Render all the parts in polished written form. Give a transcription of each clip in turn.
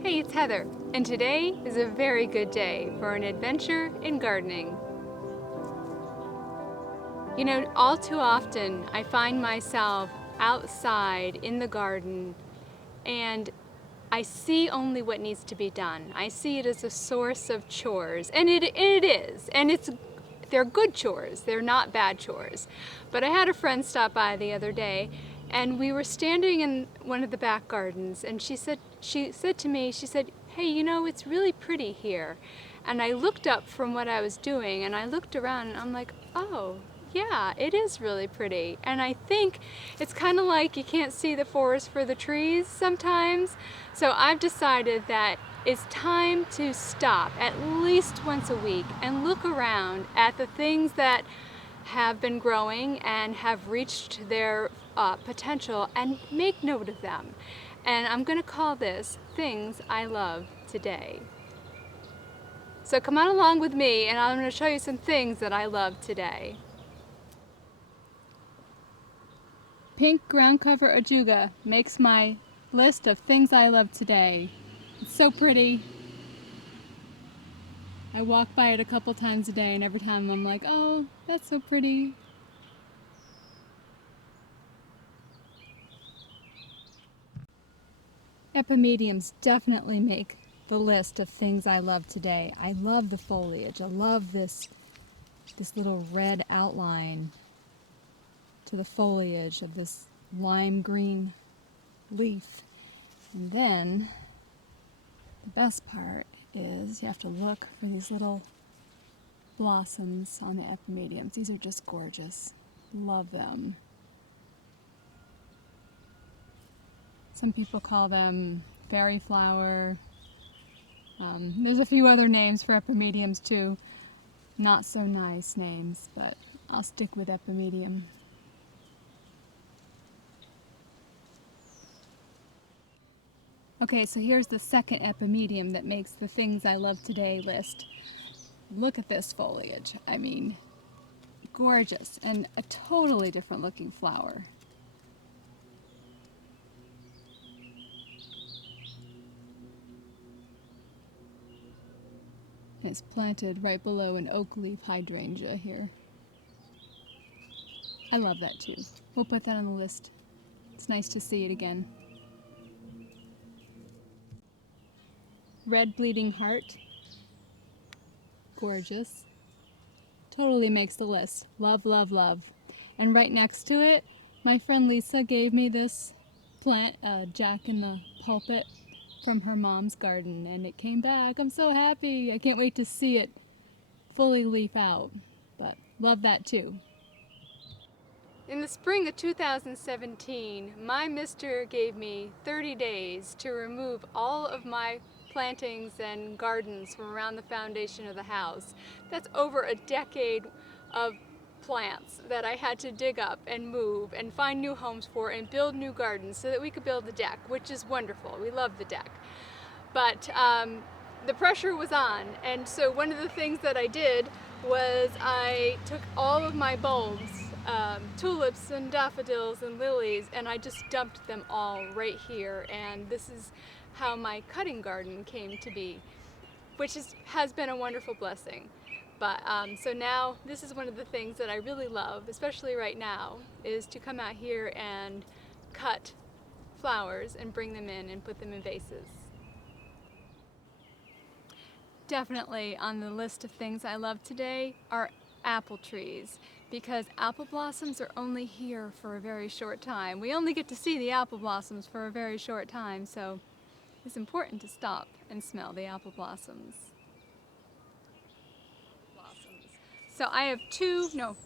Hey, it's Heather, and today is a very good day for an adventure in gardening. You know, all too often I find myself outside in the garden and I see only what needs to be done. I see it as a source of chores, and it is, and they're good chores, they're not bad chores. But I had a friend stop by the other day and we were standing in one of the back gardens and she said to me, hey, you know, it's really pretty here. And I looked up from what I was doing and I looked around and I'm like, oh, yeah, it is really pretty. And I think it's kind of like you can't see the forest for the trees sometimes. So I've decided that it's time to stop at least once a week and look around at the things that have been growing and have reached their potential and make note of them. And I'm going to call this Things I Love Today. So come on along with me and I'm going to show you some things that I love today. Pink ground cover ajuga makes my list of things I love today. It's so pretty. I walk by it a couple times a day and every time I'm like, oh, that's so pretty. Epimediums definitely make the list of things I love today. I love the foliage. I love this little red outline to the foliage of this lime green leaf. And then the best part is you have to look for these little blossoms on the epimediums. These are just gorgeous. Love them. Some people call them fairy flower. There's a few other names for epimediums too. Not so nice names, but I'll stick with epimedium. Okay, so here's the second epimedium that makes the things I love today list. Look at this foliage. I mean, gorgeous, and a totally different looking flower. And it's planted right below an oak leaf hydrangea here. I love that too. We'll put that on the list. It's nice to see it again. Red bleeding heart. Gorgeous. Totally makes the list. Love, love, love. And right next to it, my friend Lisa gave me this plant, Jack in the Pulpit, from her mom's garden, and it came back. I'm so happy. I can't wait to see it fully leaf out, but love that too. In the spring of 2017, my mister gave me 30 days to remove all of my plantings and gardens from around the foundation of the house. That's over a decade of plants that I had to dig up and move and find new homes for and build new gardens so that we could build the deck, which is wonderful. We love the deck. But the pressure was on, and so one of the things that I did was I took all of my bulbs, tulips and daffodils and lilies, and I just dumped them all right here, and this is how my cutting garden came to be, which has been a wonderful blessing. But so now this is one of the things that I really love, especially right now, is to come out here and cut flowers and bring them in and put them in vases. Definitely on the list of things I love today are apple trees, because apple blossoms are only here for a very short time. We only get to see the apple blossoms for a very short time, so it's important to stop and smell the apple blossoms. So I have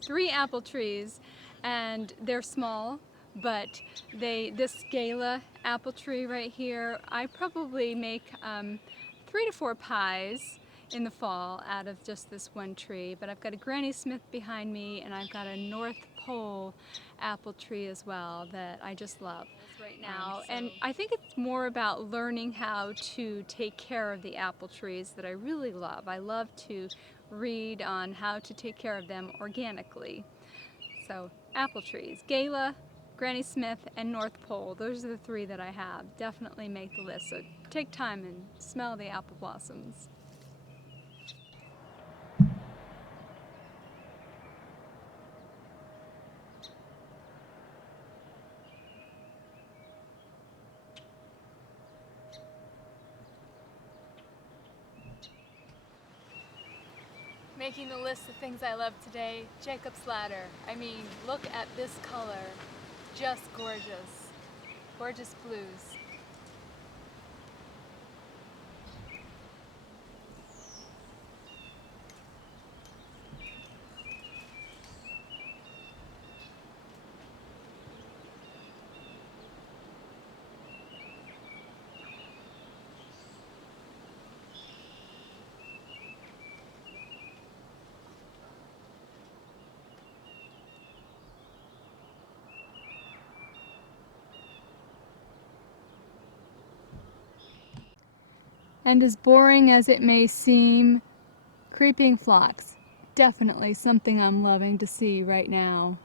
three apple trees, and they're small, but this Gala apple tree right here, I probably make 3 to 4 pies in the fall out of just this one tree. But I've got a Granny Smith behind me, and I've got a North Pole apple tree as well that I just love right now. And I think it's more about learning how to take care of the apple trees that I really love. I love to read on how to take care of them organically. So apple trees, Gala, Granny Smith, and North Pole. Those are the three that I have. Definitely make the list. So take time and smell the apple blossoms. Making the list of things I love today, Jacob's Ladder. I mean, look at this color. Just gorgeous. Gorgeous blues. And as boring as it may seem, creeping phlox, definitely something I'm loving to see right now.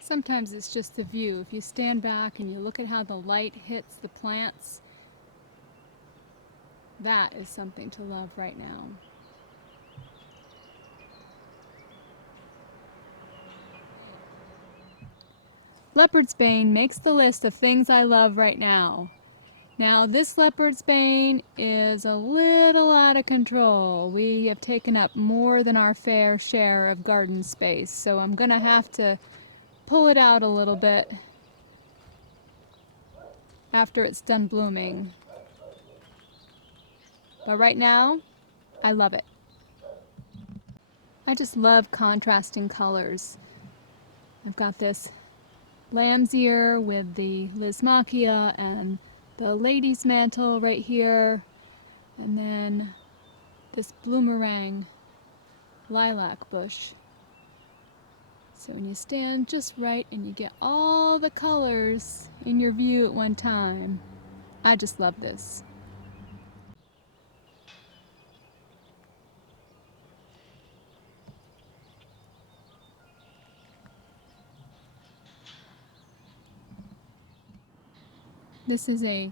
Sometimes it's just the view. If you stand back and you look at how the light hits the plants, that is something to love right now. Leopards Bane makes the list of things I love right now. Now this Leopards Bane is a little out of control. We have taken up more than our fair share of garden space, so I'm gonna have to pull it out a little bit after it's done blooming. But right now, I love it. I just love contrasting colors. I've got this lamb's ear with the Lismachia and the lady's mantle right here, and then this bloomerang lilac bush. So when you stand just right and you get all the colors in your view at one time, I just love this. This is a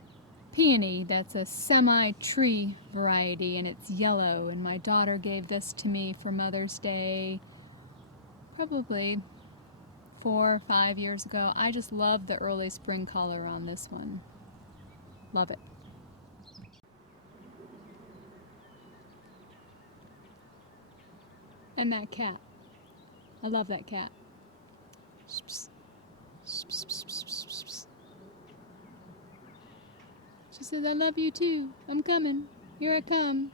peony that's a semi-tree variety, and it's yellow, and my daughter gave this to me for Mother's Day probably 4 or 5 years ago. I just love the early spring color on this one. Love it. And that cat. I love that cat. She says, I love you too. I'm coming. Here I come.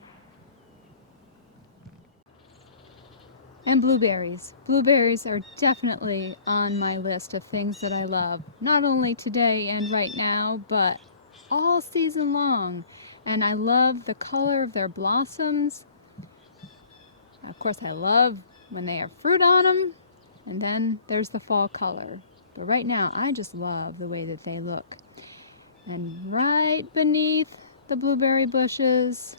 And blueberries. Blueberries are definitely on my list of things that I love. Not only today and right now, but all season long. And I love the color of their blossoms. Of course, I love when they have fruit on them. And then there's the fall color. But right now, I just love the way that they look. And right beneath the blueberry bushes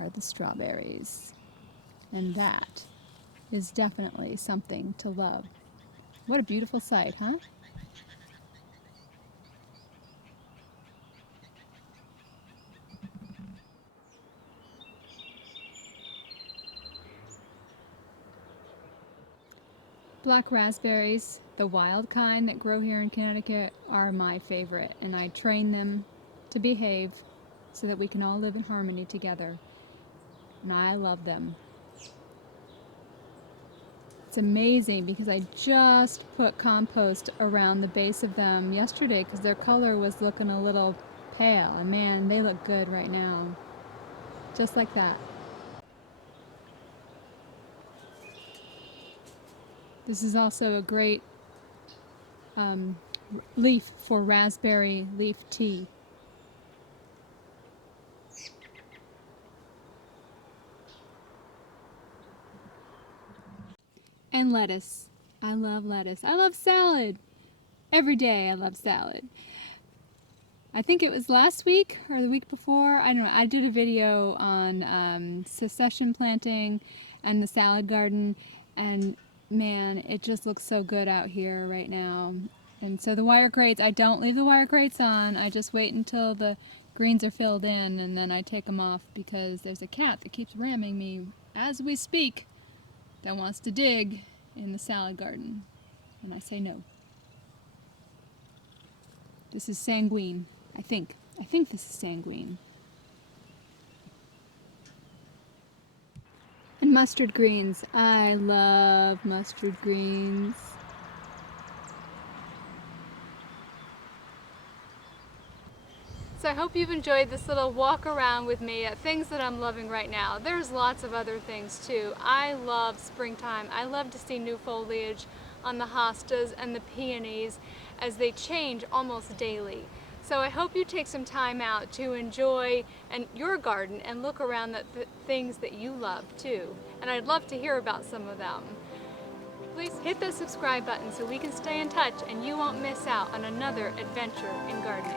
are the strawberries. And that is definitely something to love. What a beautiful sight, huh? Black raspberries, the wild kind that grow here in Connecticut, are my favorite, and I train them to behave so that we can all live in harmony together. And I love them. It's amazing because I just put compost around the base of them yesterday because their color was looking a little pale, and man, they look good right now. Just like that. This is also a great leaf for raspberry leaf tea. And lettuce. I love lettuce. I love salad. Every day I love salad. I think it was last week or the week before, I don't know, I did a video on succession planting and the salad garden, and man, it just looks so good out here right now. And so the wire grates, I don't leave the wire grates on, I just wait until the greens are filled in and then I take them off because there's a cat that keeps ramming me as we speak that wants to dig in the salad garden, and I say no. This is sanguine. I think this is sanguine. And mustard greens. I love mustard greens. So I hope you've enjoyed this little walk around with me at things that I'm loving right now. There's lots of other things too. I love springtime. I love to see new foliage on the hostas and the peonies as they change almost daily. So I hope you take some time out to enjoy your garden and look around at the things that you love too. And I'd love to hear about some of them. Please hit the subscribe button so we can stay in touch and you won't miss out on another adventure in gardening.